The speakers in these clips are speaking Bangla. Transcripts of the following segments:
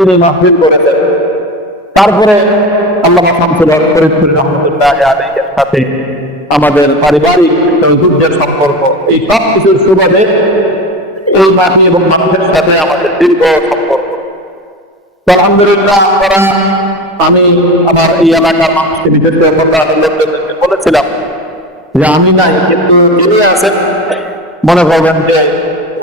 তিনি মাহফিল করেছেন। তারপরে আল্লামা শামসুল হক ফরিদপুর রহমতুল্লাহ আলাইহির সাথে আমাদের পারিবারিক ঐতিহ্যের সম্পর্ক, এই সব কিছুর সুবাদে এই মাটি এবং মানুষের সাথে আমাদের দীর্ঘ সম্পর্ক। আলহামদুলিল্লাহ, আমি আমার এই এলাকার মানুষকে বিশেষ করে বলেছিলাম যে আমি নাই, কিন্তু যিনি আছেন মনে করবেন যে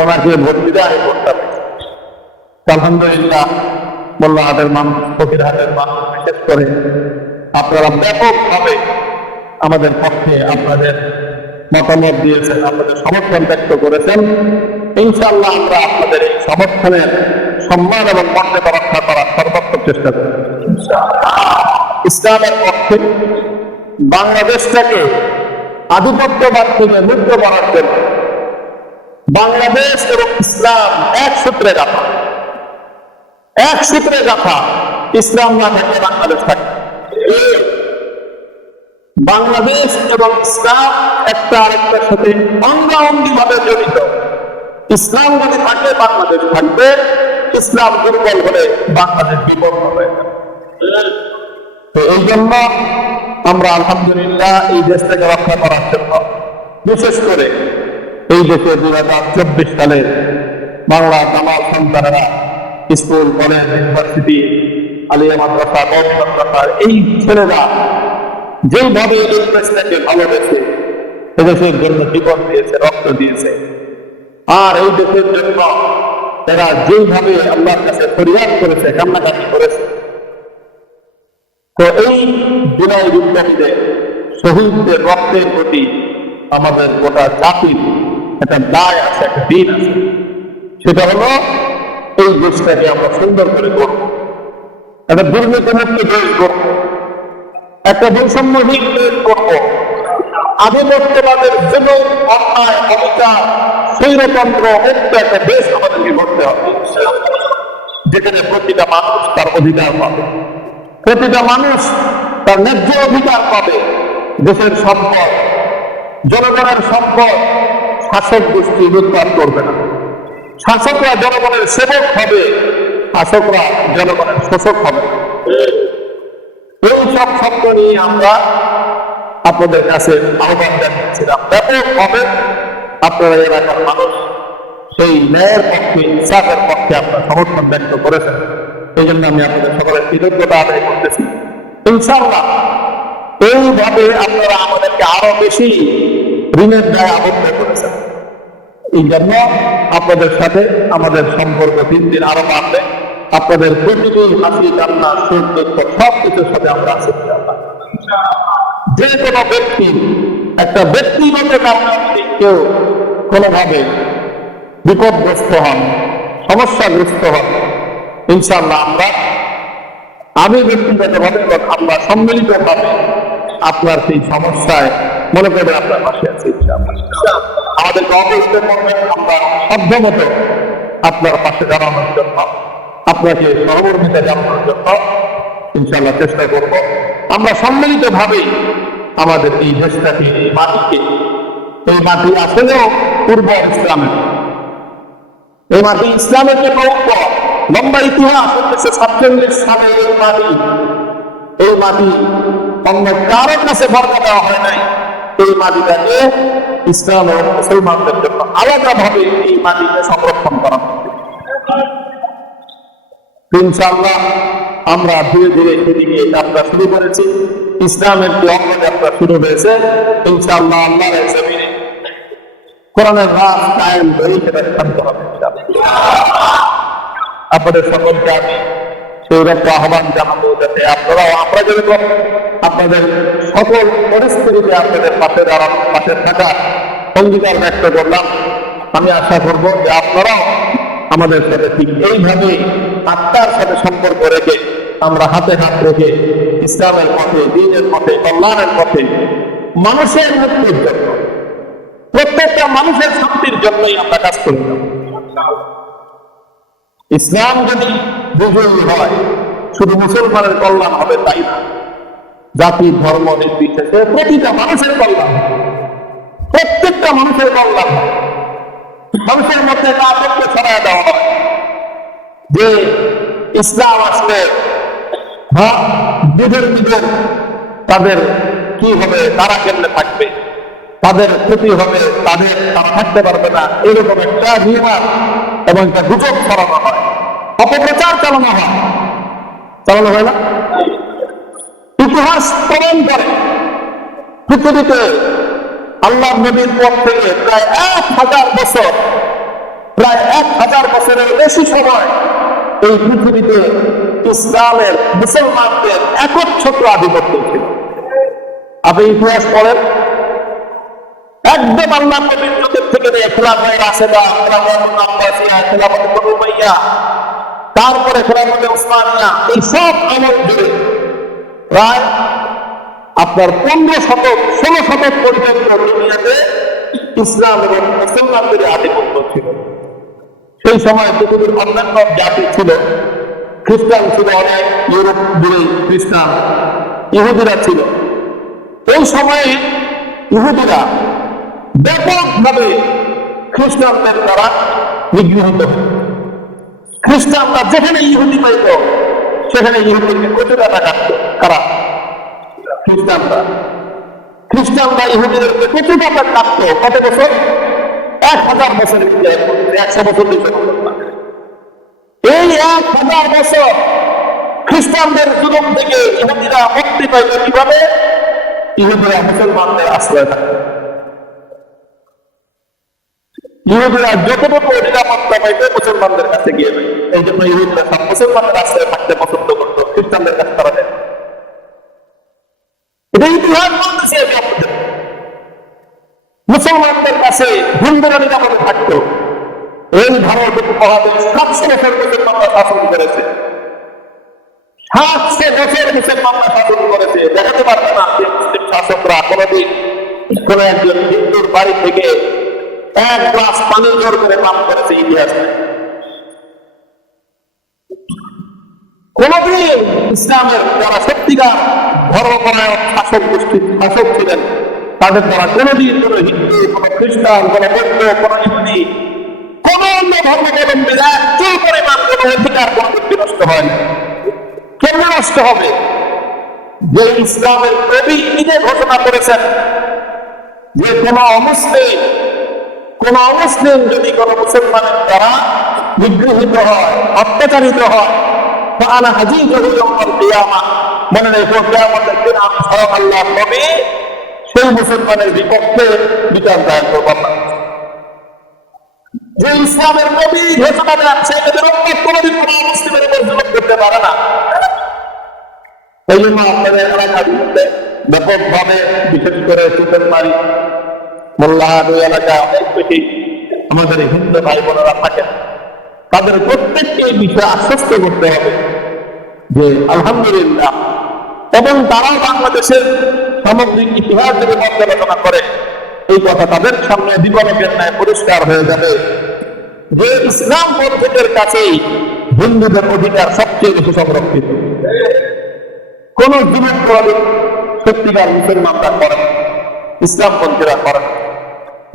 ওনাকে ভোট দিতে আমি ভোটটা পেয়েছি। আলহামদুলিল্লাহ, মোল্লাহাটের মানুষ, ফকিরহাটের মানুষ বিশেষ করে আপনারা ব্যাপকভাবে আমাদের পক্ষে আপনাদের মতামত দিয়েছেন, আপনাদের সমর্থন ব্যক্ত করেছেন। ইনশাআল্লাহ আমরা আপনাদের এই সমর্থনের সম্মান এবং মর্যাদা রক্ষা করার সর্বাত্মক চেষ্টা করব। ইসলামের পক্ষে বাংলাদেশটাকে আধিপত্যবাদ থেকে মুক্ত করার জন্য বাংলাদেশ এবং ইসলাম এক সূত্রে গাঁথা, এক সূত্রে গাঁথা। ইসলাম না থাকলে বাংলাদেশ থাকে। বাংলাদেশ এবং ইসলাম একটা আরেকটার সাথে অঙ্গাঅঙ্গি ভাবে জড়িত। ইসলাম যদি থাকে বাংলাদেশ থাকবে, ইসলাম দুর্বল হলে বাংলাদেশ বিপন্ন হবে। তো এই জন্য আমরা আলহামদুলিল্লাহ এই দেশটাকে রক্ষা করার জন্য, বিশেষ করে এই দেশে 2024 সালে বাংলা তামাম সন্তানেরা স্কুল, কলেজ, ইউনিভার্সিটি, আলিয়া মাদ্রাসা, কওমি মাদ্রাসার এই ছেলেরা যেভাবে এই দেশটাকে ভালোবেসে এদেশের জন্য জীবন দিয়েছে, রক্ত দিয়েছে, আর এই দেশের জন্য এরা যেভাবে আল্লাহর কাছে ফরিয়াদ করেছে, কান্নাকাটি করেছে, তো এই জুলাই বিপ্লবীদের শহীদদের রক্তের প্রতি আমাদের গোটা জাতির একটা দায় আছে, একটা দিন আছে। সেটা হলো এই দেশটাকে আমরা সুন্দর করে করব, একটা দুর্নীতিমুক্ত দেশ করব, একটা বৈষম্যহীন দেশ করব, আধিপত্যবাদের জন্য অন্যায়, অবিচার, স্বৈরতন্ত্র মুক্ত একটা দেশ আমাদেরকে করতে হবে, যেখানে প্রতিটা মানুষ তার অধিকার পাবে, প্রতিটা মানুষ তার ন্যায্য অধিকার পাবে। দেশের সম্পদ, জনগণের সম্পদ শাসক গোষ্ঠী লুটপাট করবে না। শাসকরা জনগণের সেবক হবে, শাসকরা জনগণের শোষক হবে। এই সব শব্দ নিয়ে আমরা আপনাদের কাছে আহ্বান জানিয়েছিলাম। ব্যাপকভাবে আপনারা এলাকার মানুষ সেই ন্যায়ের পক্ষে, ইনসাফের পক্ষে আপনার সমর্থন ব্যক্ত করেছেন। এই জন্য আমি আপনাদের সকলের কৃতজ্ঞতা আদায় করতেছি। ইনশাআল্লাহ এইভাবে আপনারা আমাদেরকে আরো বেশি ঋণের দায় আবদ্ধ করেছেন। এই জন্য আপনাদের সাথে আমাদের সম্পর্ক দিন দিন আরো বাড়বে। আপনাদের প্রতিটি হাসি, কান্না, সুখ, দুঃখ সব কিছুর সাথে আমরা আছি। যে কোনো ব্যক্তি, একটা ব্যক্তিগত কারণে যদি কেউ কোনোভাবে বিপদগ্রস্ত হন, সমস্যাগ্রস্ত হন, ইনশাআল্লাহ আমি ব্যক্তিগতভাবে আমরা সম্মিলিতভাবে আপনার সেই সমস্যায় মনে করে আপনার পাশে আছি। আমাদেরকে অবহিত করবেন, আমরা সাধ্যমত আপনার পাশে দাঁড়ানোর জন্য, আপনাকে সহমর্মিতা জানানোর জন্য ইনশাআল্লাহ চেষ্টা করব। আমরা সম্মিলিতভাবেই আমাদের এই দেশটাকে, এই মাটিকে, এই মাটি আসলেও পূর্ব ইসলামের, এই মাটি ইসলামের যে প্রভুত্ব, লম্বা ইতিহাস, 1947 সালে এই মাটি অন্য কারোর কাছে বর্ণনা দেওয়া হয় নাই। এই মাটিটাকে ইসলাম এবং মুসলমানদের জন্য আলাদাভাবে এই মাটিকে সংরক্ষণ করা হবে। ইনশাআল্লাহ আমরা ধীরে ধীরে সেদিকে যাত্রা শুরু করেছি। ইসলামের যে অঙ্গযাত্রা শুরু হয়েছে, ইনশাআল্লাহ আল্লাহর জমিনে কোরআনের রাত কায়েম করে সেটা শান্ত হবে। আপনাদের সকলকে আমি সৌরভ আহ্বান জানাবো, যাতে আপনারাও, আমরা যেরকম আপনাদের সকল পরিস্থিতিতে আপনাদের পাশে থাকা অঙ্গীকার ব্যক্ত করলাম, আমি আশা করবো যে আপনারাও আমাদের সাথে ঠিক এইভাবে আত্মার সাথে সম্পর্ক রেখে, আমরা হাতে হাত রেখে ইসলামের পথে, দ্বীনের পথে, কল্যাণের পথে, মানুষের মুক্তির জন্য, প্রত্যেকটা মানুষের শান্তির জন্যই আমরা কাজ করে যাব। ইসলাম যদি বিজয়ী হয়, শুধু মুসলমানের কল্যাণ হবে তাই না, জাতি, ধর্ম নির্বিশেষে প্রতিটা মানুষের কল্যাণ, প্রত্যেকটা মানুষের কল্যাণ। মানুষের মধ্যে না করতে ছড়ায় দেওয়া হয় যে ইসলাম আসলে বিধের তাদের কি হবে, তারা কেমনে থাকবে, তাদের ক্ষতি হবে, তারা থাকতে পারবে না, এরকম একটা রিমার এবং একটা গুজব ছড়ানো হয়, অপপ্রচার চালানো হয় না। ইতিহাস প্রমাণ করে পৃথিবীতে আল্লাহ নবীর পর থেকে প্রায় 1000 বছর, প্রায় 1000 বছরের বেশি সময় এই পৃথিবীতে ইসলামের, মুসলমানদের একচ্ছত্র আধিপত্য ছিল। আপনি ইতিহাস পড়েন, একদম আল্লাহ নবীর যুগের থেকে খেলাফায়ে রাশেদা, খেলাফাতুল আব্বাসিয়া, খেলাফাতুল উমাইয়া, তারপরে খেলাফতে উসমানিয়া, এই সব আমল জুড়ে প্রায় আপনার 15 শতক 16 শতক পর্যন্ত দুনিয়াতে ইসলাম এবং মুসলমানদের আধিপত্য ছিল। সেই সময় পৃথিবীর অন্যান্য জাতি ছিল, খ্রিস্টান ছিল অনেক, ইউরোপ জুড়ে খ্রিস্টান, ইহুদিরা ছিল। এই সময়ে ইহুদিরা ব্যাপকভাবে খ্রিস্টানদের দ্বারা নিগৃহীত হত। খ্রিস্টানরা যেখানে ইহুদি পাইত সেখানে ইহুদিকে কচুকাটা কাটত। কারা? খ্রিস্টানরা ইহুদিদেরকে কচুকাটা কাটত। কত বছর? 1000 বছরের ভিতরে, 100 বছর 200 বছর না। এই 1000 বছর খ্রিস্টানদের জুলুম থেকে ইহুদিরা মুক্তি পাইত কিভাবে? ইহুদিরা মুসলমানদের আশ্রয় থাকত। ইহুদিরা যতটুকু নিরাপত্তা পাইত মুসলমানদের কাছে গিয়ে পাইত। এই জন্য ইহুদিরা সব মুসলমানদের আশ্রয় থাকতে পছন্দ করত, খ্রিস্টানদের কাছে তারা দেয়। এটা ইতিহাস বলতেছি আমি আপনাদের। মুসলমানদের কাছে হিন্দুরা নিরাপদে থাকত। এই ভারত উপমহাদেশ 700 বছর মুসলমানরা শাসন করেছে, 700 বছর মুসলমানরা শাসন করেছে। দেখাতে পারবে না যে মুসলিম শাসকরা কোনদিন কোন একজন হিন্দুর বাড়ি থেকে 1 গ্লাস পানি জোর করে পান করেছে, ইতিহাসে কোনদিন। ইসলামের যারা সত্যিকার ধর্মপরায়ণ শাসক ছিলেন, তাদের দ্বারা কোনদিন কোন হিন্দু, কোন খ্রিস্টান, কোন বৌদ্ধ, কোন ইহুদি, কোন অন্য ধর্মাবলম্বীরা একটু পরিমাণ কোন অধিকার কোনদিন বিনষ্ট হয় না। কেমন নষ্ট হবে? যে ইসলামের নবী নিজে ঘোষণা করেছেন যে কোন অমুসলিম যদি কোন মুসলমানের দ্বারা নিগৃহীত হয়, অত্যাচারিত হয়, আনা হাজির মনে রেখো, কিয়ামতের দিন আমি স্বয়ং আল্লাহ নবী সেই মুসলমানের বিপক্ষে বিচার দায়ের করব। যে ইসলামের নবী ঘোষণা দেন, সেটাদের কোনদিন কোন মুসলিমের উপর জুলুম করতে পারে না। এই জন্য আপনাদের এলাকার মধ্যে ব্যাপকভাবে, বিশেষ করে চিতলমারি, মোল্লাহাট ওই এলাকায় অনেক বেশি আমাদের হিন্দু ভাই বোনেরা থাকেন। তাদের প্রত্যেককে এই বিষয়ে আশ্বস্ত করতে হবে যে আলহামদুলিল্লাহ, এবং তারাও বাংলাদেশের সামগ্রিক ইতিহাস যদি পর্যালোচনা করে এই কথা তাদের সামনে দিবালোকের ন্যায় পরিষ্কার হয়ে যাবে যে ইসলাম পদ্ধতির কাছেই হিন্দুদের অধিকার সবচেয়ে বেশি সংরক্ষিত। কোন যুবক সত্যিকার মুসলমানরা করেন, ইসলামপন্থীরা করেন।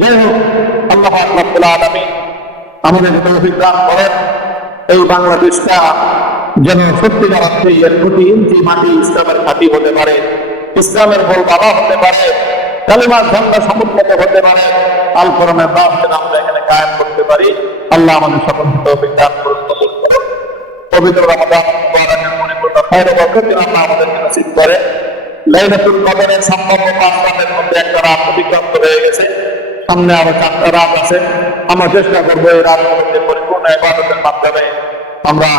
যাই হোক, আল্লাহ রাব্বুল আলামিন আমাদের তৌফিক দান করেন এই বাংলাদেশটা যেন সত্যিকার অর্থে এর প্রতি ইঞ্চি মাটি ইসলামের ঘাঁটি হতে পারে, ইসলামের বলবালা হতে পারে, কালিমার ঝান্ডা সমুন্নত হতে পারে, আল কোরআনের দাম যেন আমরা এখানে কায়েম করতে পারি। আল্লাহ আমাদের সকলকে তৌফিক দান করুন। পবিত্র রমাদান মুবারকের পরিপূর্ণ খায়র ও বরকত যেন আল্লাহ আমাদেরকে নসিব করে। লাইলাতুল কদরের সম্ভাব্য 5 রাতের মধ্যে একটা রাত অতিক্রান্ত হয়ে গেছে, সামনে আরো 4টা রাত আছে। আমরা চেষ্টা করবো এই রাতগুলোতে পরিপূর্ণ ইবাদতের মাধ্যমে আমরা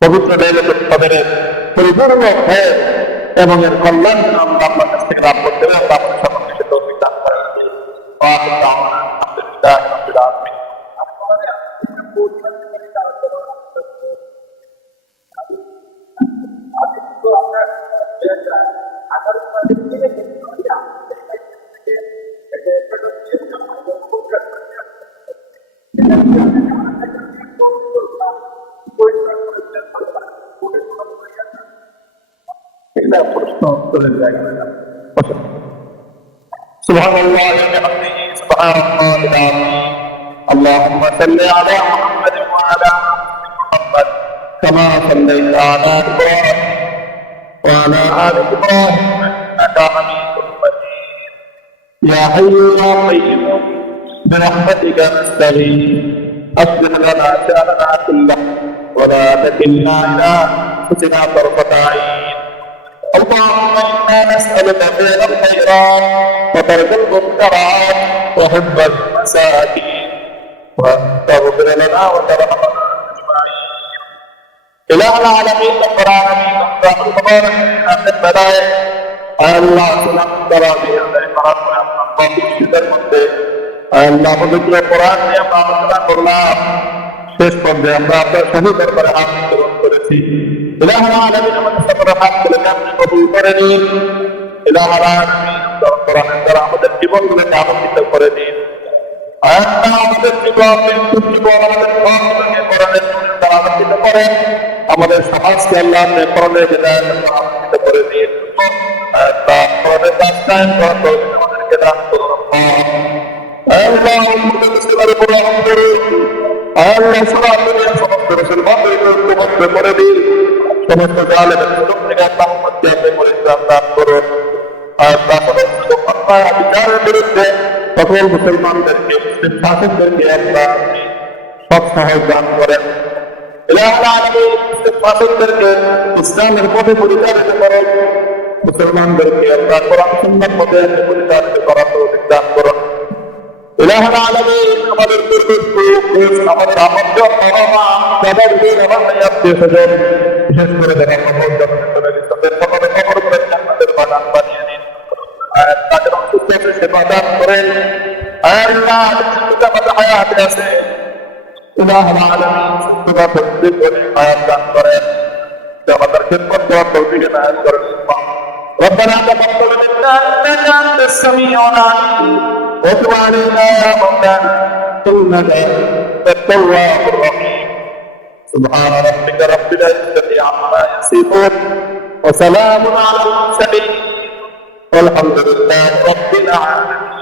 পবিত্র লাইলাতুল কদরের পরিপূর্ণ হয়ে এবং এর কল্যাণ আমরা আপনার কাছ থেকে লাভ করতে হবে। আমরা আপনার সকলকে তৌফিক দান করেন। سبحان الله وبحمده سبحان الله العظيم اللهم صل على محمد وعلى كما صليت على إبراهيم وعلى آل إبراهيم إنك حميد مجيد يا حي يا قيوم برحمتك نستغيث أصلح لنا شأننا كله ولا تكلنا إلى أنفسنا طرفة عين اللهم إنا نسألك فعل الخيرات وترك المنكرات وحب المساكين وأن تغفر لنا وترحمنا أجمعين إله العالمين رب العالمين رب المبارك من البلايا আল্লাহ সালাম তারাবি আদায় করার পরে আপনার প্রতিষ্ঠিতের মধ্যে আল্লাহ পবিত্র কোরআন নিয়ে আমরা আলোচনা করলাম শেষ পর্যায়ে আমরা আপনার সহি দরবারে হাত গ্রহণ করেছি ইলাহুল আলামিন আমাদের সকলের হাত তুলে আপনি কবুল করে নিন ইলাহুল আলামিন কোরআনের দ্বারা আমাদের জীবনগুলোকে আলোকিত করে দিন আল্লাহ আমাদের জীবনের আমাদের কর্মকে কোরআনের দ্বারা আলোকিত করেন আমাদের সমাজকে আল্লাহ কোরআনের বিধানের দ্বারা আলোকিত করে দিন আমাদের রাস্তায় আমাদেরকে দান করুন আল্লাহ আমাদের সেবার উপর রহম করুন আল্লাহ সারা দুনিয়া সমস্ত মুসলমানদেরকে মুক্ত করে দিন সমস্ত জালেমের জুলুম থেকে আল্লাহ উম্মতকে আপনি পরিত্রাণ দান করুন আল্লাহ সমস্ত অন্যায় বিচারের বিরুদ্ধে সকল মুসলমানদেরকে মুসলিম শাসকদেরকে আল্লাহ সব সাহস দান করেন ইলাহুল আলামিন মুসলিম শাসকদেরকে ইসলামের পথে পরিচালিত করেন মুসলমানদেরকে আল্লাহ কোরআন সুন্নাহর মধ্যে পরিচালিত করার তৌফিক দান করুন ইলাহুল আলামিন আমাদের পূর্বপুরুষ আমাদের আপনজন বাবা-মা দাদা-দাদি আমার আত্মীয়-স্বজন বিশেষ করে যারা কবর দখল করে তাদের সকলে কবর করে জান্নাতের বাগান বানিয়ে দিন আর তাদের অসুস্থতাকে সেবা দান করেন আল্লাহ সুস্থতা আমাদের হায়াতে আছে ইলাহুল আলামিন সুস্থতা তৌফিক করে হায়াত দান করেন আমাদের খেদমত করার তৌফিক দান করেন ربنا تقبل منا انك انت السميع العليم وتب علينا يا مولانا انك انت التواب الرحيم سبحان ربك رب العزه عما يصفون وسلام على المرسلين والحمد لله رب العالمين